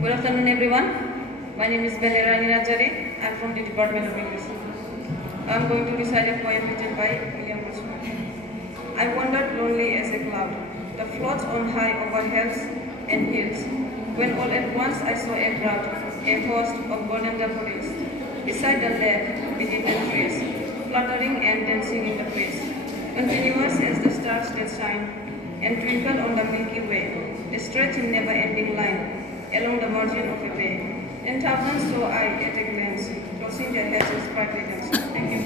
Good afternoon, everyone. My name is Belerani Rajare. I am from the Department of English. I am going to recite a poem written by William Wordsworth. I wandered lonely as a cloud, the floats on high over hills and hills, when all at once I saw a crowd, a host of golden daffodils, beside the lake, beneath the trees, fluttering and dancing in the breeze, continuous as the stars that shine and twinkle on the Milky Way. They stretch in never-ending line along the margin of a bay. 10,000 saw I at a glance, tossing their heads with sprightly dance. Thank you.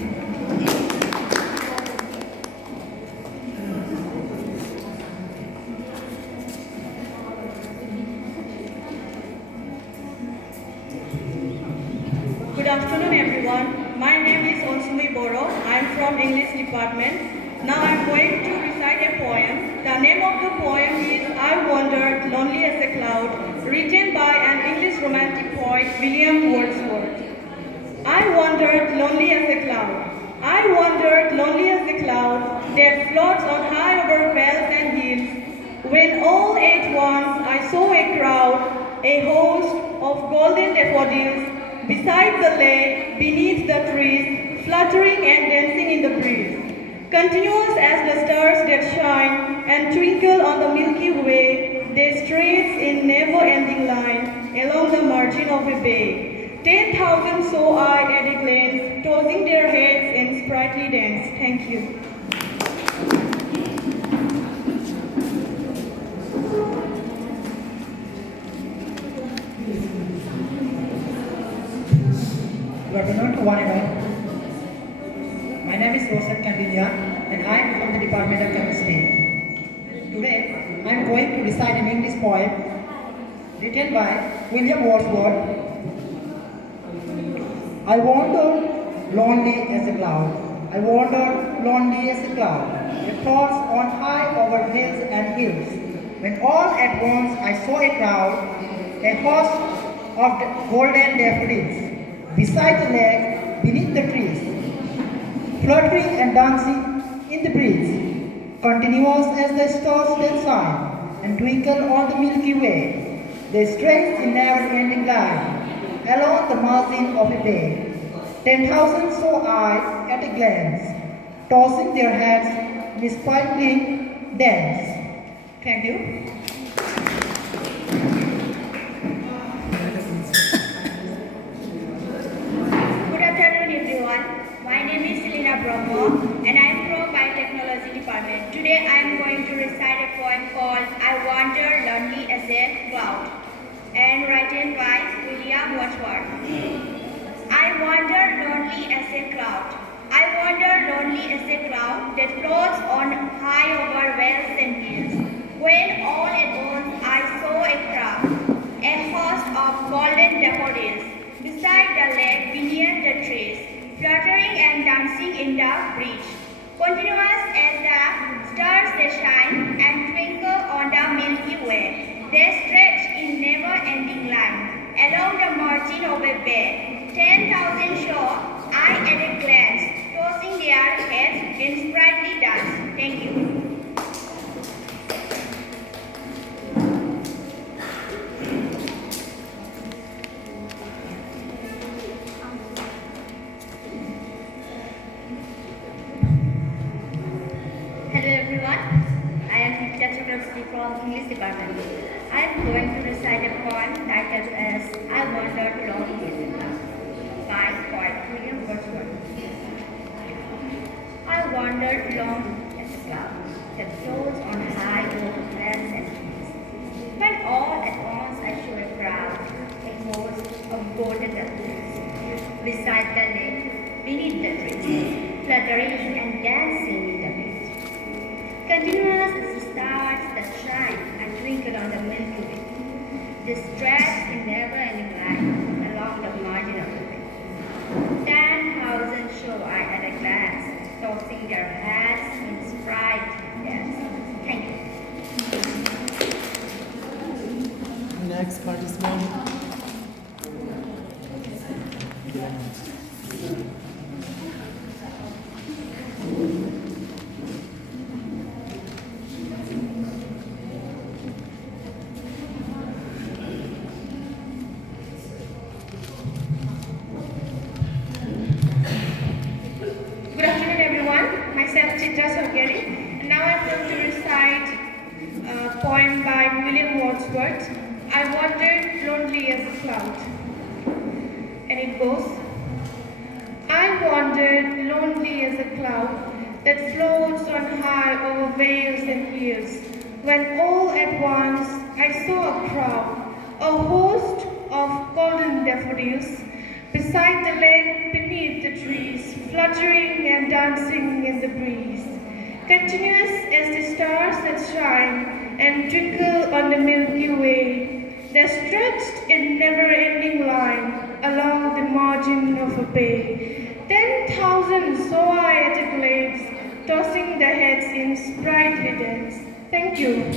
Good afternoon, everyone. My name is Onsumi Boro. I am from English department. Now I am going to recite a poem. The name of the poem is I Wandered Lonely as a Cloud, written by an English romantic poet, William Wordsworth. I wandered lonely as a cloud. I wandered lonely as a cloud that floats on high over vales and hills, when all at once I saw a crowd, a host of golden daffodils, beside the lake, beneath the trees, fluttering and dancing in the breeze. Continuous as the stars that shine and twinkle on the Milky Way, they stretch in never-ending line along the margin of a bay. 10,000 saw I at a glance, tossing their heads in sprightly dance. Thank you. Good afternoon to one and all. My name is Rosan Candidia and I am from the Department of Chemistry. Today, I am going to recite an English poem written by William Wordsworth. I wandered lonely as a cloud. I wandered lonely as a cloud. It floats on high over hills and hills. When all at once I saw a crowd, a host of golden daffodils, beside the lake, beneath the trees, fluttering and dancing in the breeze, continuous as the stars that shine and twinkle on the Milky Way. They stretch in never-ending line along the margin of a bay. 10,000 saw I at a glance, tossing their heads in sparkling dance. Thank you. My name is Selina Brahmo and I am from Biotechnology Department. Today I am going to recite a poem called I Wander Lonely as a Cloud and written by William Wordsworth. I wander lonely as a cloud. I wander lonely as a cloud that floats on high over vales and hills. When all at once I saw a crowd, a host of golden daffodils, beside the lake beneath the trees, fluttering and dancing in the breeze, continuous as the stars they shine and twinkle on the Milky Way. They stretch in never-ending line along the margin of a bay. 10,000 saw I at a glance, tossing their heads in sprightly dance. Thank you. Hello everyone, I am from English department. I am going to recite a poem titled as I Wandered Lonely as a Cloud by poet William Wordsworth. I wandered lonely as a cloud that floats on high over vales and hills. When all at once I saw a crowd, a host of golden daffodils, beside the lake, beneath the trees, fluttering and dancing in the breeze. Continuous as the stars that shine and twinkle on the Milky Way. They stretch in never-ending line along the margin of the bay. 10,000 saw I at a glance, tossing their heads in sprightly dance. Thank you. Next participant. myself Chitra Sarkari, and now I'm going to recite a poem by William Wordsworth, I Wandered Lonely as a Cloud. And it goes, I wandered lonely as a cloud that floats on high over vales and hills, when all at once I saw a crowd, a host of golden daffodils, beside the lake, beneath the trees, fluttering and dancing in the breeze, continuous as the stars that shine and twinkle on the Milky Way. They stretched in never-ending line along the margin of a bay. 10,000 saw I at a glance, tossing their heads in sprightly dance. Thank you.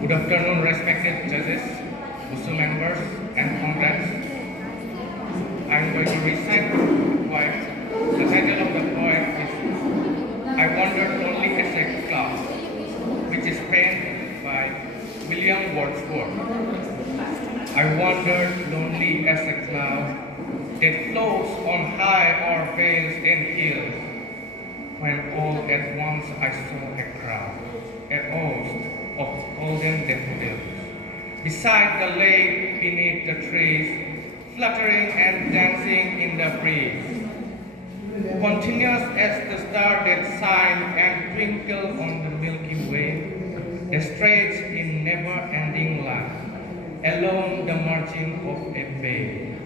Good afternoon, respected judges, WUSU members, and congrats. I am going to recite the poem. The title of the poem is I Wandered Lonely as a Cloud, which is penned by William Wordsworth. I wandered lonely as a cloud that floats on high o'er vales and hills, when all at once I saw a crowd, a host of golden daffodils, beside the lake, beneath the trees, fluttering and dancing in the breeze, continuous as the star that shine and twinkle on the Milky Way, that stretch in never-ending line along the margin of a bay.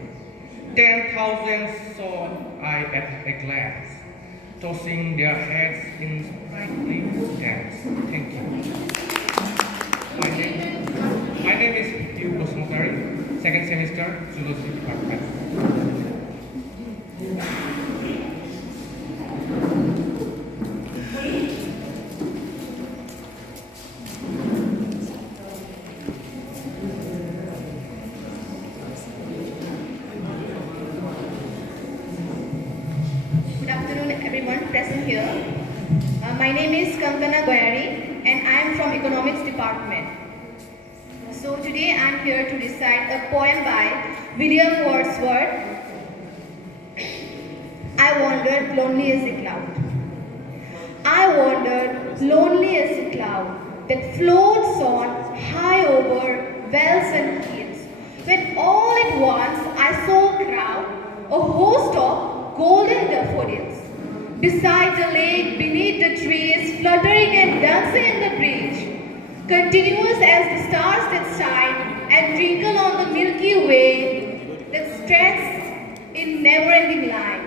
10,000 saw I at a glance, tossing their heads in sprightly dance. Thank you. My name is Hugo Smokari, second semester, Zoology Department. Good afternoon, everyone present here. My name is Kankana Goyari, and I am from Economics Department. So today I am here to recite a poem by William Wordsworth. I wandered lonely as a cloud. I wandered lonely as a cloud that floats on high over vales and hills, when all at once I saw a crowd, a host of golden daffodils, beside the lake, beneath the trees, fluttering and dancing in the breeze, continuous as the stars that shine and twinkle on the Milky Way, that stretch in never-ending line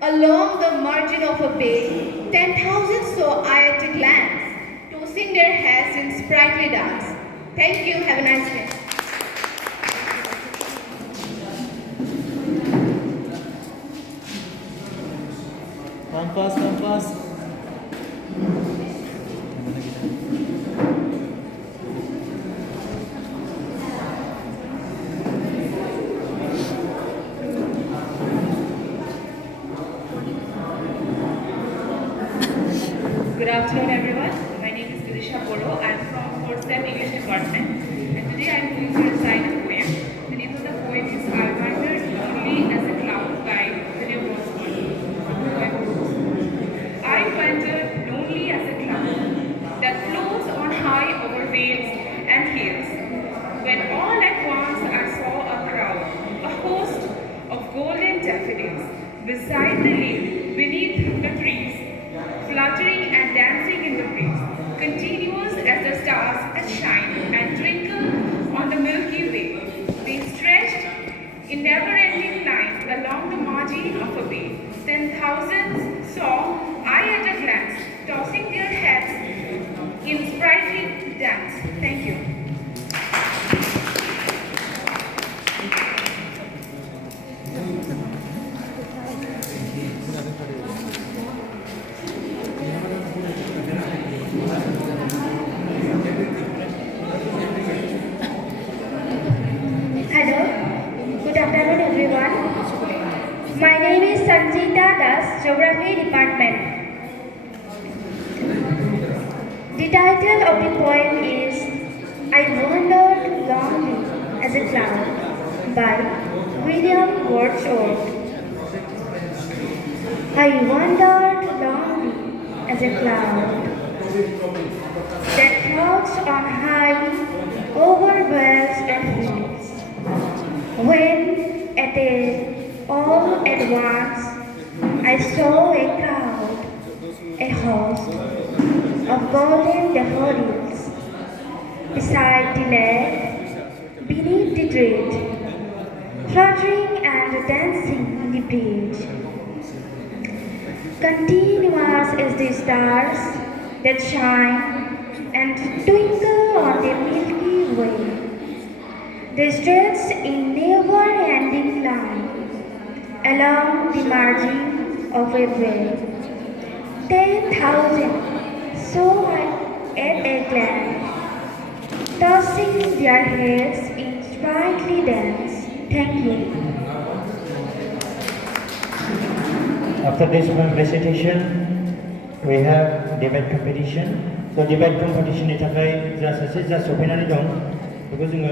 along the margin of a bay. 10,000 saw I at a glance, tossing their heads in sprightly dance. Thank you. Have a nice day. Kampas. Good afternoon, everyone. My name is Girisha Bodo. I am from 4th Sem English Department, and today I am going to recite a poem. The name of the poem is I Wandered Lonely as a Cloud by William Wordsworth. I wandered lonely as a cloud that floats on high over vales and hills, when all at once I saw a crowd, a host of golden daffodils, beside the lake, beneath the trees, fluttering and dancing in the breeze, continuous as the stars that shine and twinkle on the Milky Way. They stretched in never-ending line along the margin of a bay. 10,000 saw I at a glance, tossing their heads in sprightly dance. Thank you. Hello, good afternoon everyone. My name is Sanjita Das Geography Department. The title of the poem is I Wandered Lonely as a Cloud by William Wordsworth. I wandered lonely as a cloud that floats on high over wells and hills. When all at once I saw a crowd, a host of golden daffodils beside the lake, beneath the trees, fluttering and dancing in the breeze. Continuous as the stars that shine and twinkle on the Milky Way. They stretch in never-ending line along the margin of a bay. 10,000 saw at a glance, tossing their heads in sprightly dance. Thank you. After this recitation, we have debate competition. So debate competition ni थाखाय जा सासे जा सफैनानै दं बेखौ जोङो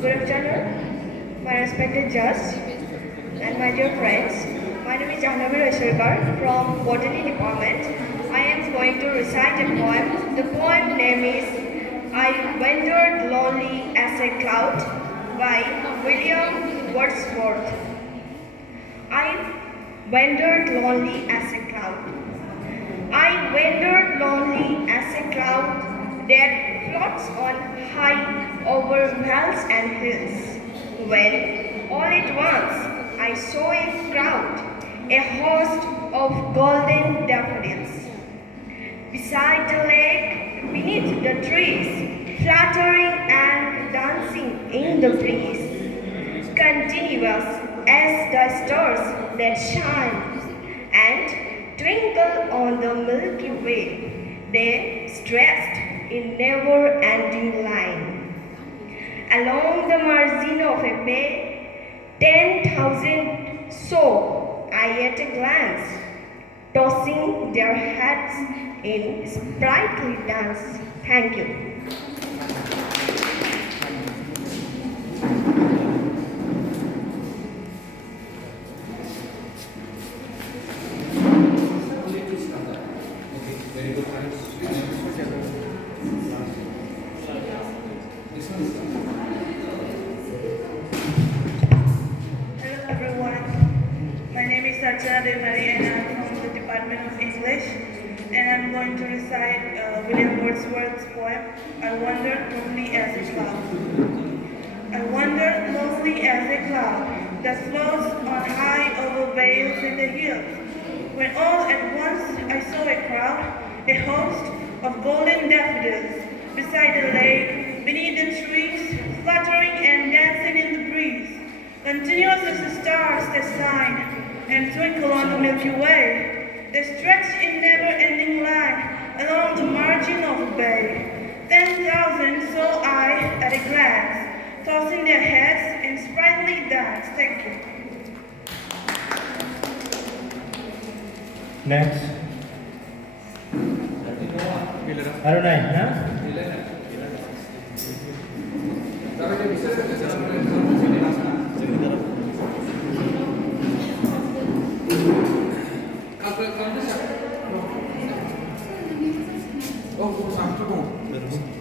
Good afternoon, my respected judge and my dear friends. My name is Recitation from Bodoland Department. I am going to recite a poem. The poem name is I Wandered Lonely as a Cloud by William Wordsworth. I wandered lonely as a cloud. I wandered lonely as a cloud that floats on high over vales and hills. When all at once I saw a crowd, a host of golden daffodils. Beside the lake, beneath the trees, fluttering and dancing in the breeze. Continuous as the stars that shine and twinkle on the Milky Way, they stretched in never-ending line. Along the margin of a bay, 10,000 saw I at a glance, tossing their heads in sprightly dance. Thank you. Hello everyone. My name is Sarchana Devnari and I'm from the Department of English. And I'm going to recite William Wordsworth's poem, I Wandered Lonely as a Cloud. I wandered lonely as a cloud that floats on high over vales in the hills. When all at once I saw a crowd, a host of golden daffodils beside the lake, beneath the trees, fluttering and dancing in the breeze. Continuous as the stars that shine and twinkle on the Milky Way. They stretch in never-ending line along the margin of the bay. 10,000 saw I at a glance, tossing their heads in sprightly dance. Thank you. next. Arunai, huh? Oh,